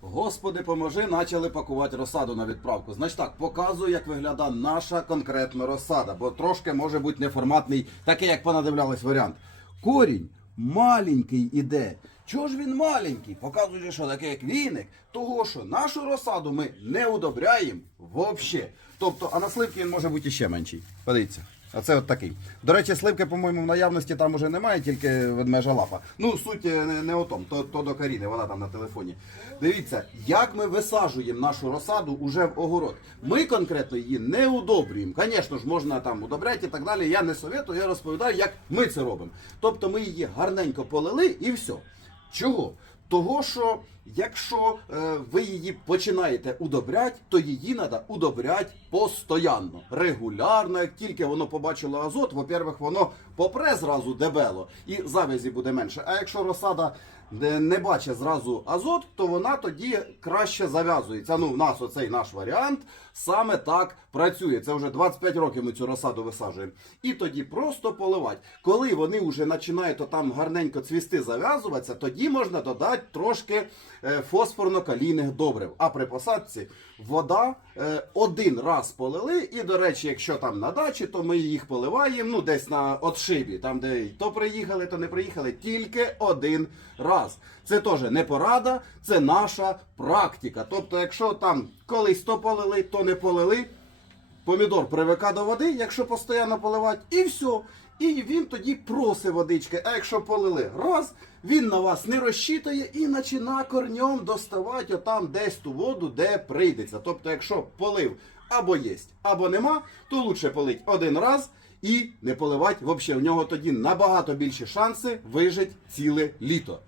Господи, поможи, почали пакувати розсаду на відправку. Значить так, показую, як виглядає наша конкретна розсада, бо трошки може бути неформатний, такий, як понадивлялись варіант. Корінь маленький іде. Чого ж він маленький? Показує, що таке як віник, того що нашу розсаду ми не удобряємо взагалі. Тобто, а на сливки він може бути ще менший. Подивіться. А це от такий. До речі, сливки, по-моєму, в наявності там уже немає, тільки ведмежа лапа. Ну, суть е, не, не о том, то, то до Каріни, вона там на телефоні. Дивіться, як ми висаджуємо нашу розсаду уже в огород. Ми конкретно її не удобрюємо. Звісно ж, можна там удобряти і так далі. Я не советую, я розповідаю, як ми це робимо. Тобто ми її гарненько полили і все. Чого? Того, що якщо е, ви її починаєте удобряти, то її треба удобряти постоянно, регулярно. Як тільки воно побачило азот, во-первых, воно попре зразу дебело і завязі буде менше. А якщо розсада не, бачить зразу азот, то вона тоді краще зав'язується. Ну, в нас оцей наш варіант саме так працює. Це вже 25 років ми цю розсаду висаджуємо. І тоді просто поливати. Коли вони вже починають там гарненько цвісти зав'язуватися, тоді можна додати трошки е, фосфорно-калійних добрив. А при посадці вода е, один раз полили. І, до речі, якщо там на дачі, то ми їх поливаємо ну, десь на отшибі, там де то приїхали, то не приїхали, тільки один раз. Це теж не порада, це наша практика. Тобто, якщо там колись то полили, то не полили. Помідор привика до води, якщо постійно поливати, і все. І він тоді просить водички. А якщо полили раз, він на вас не розчитує і починає корнем доставати отам десь ту воду, де прийдеться. Тобто, якщо полив або єсть, або нема, то лучше полить один раз і не поливати взагалі. В нього тоді набагато більші шанси вижити ціле літо.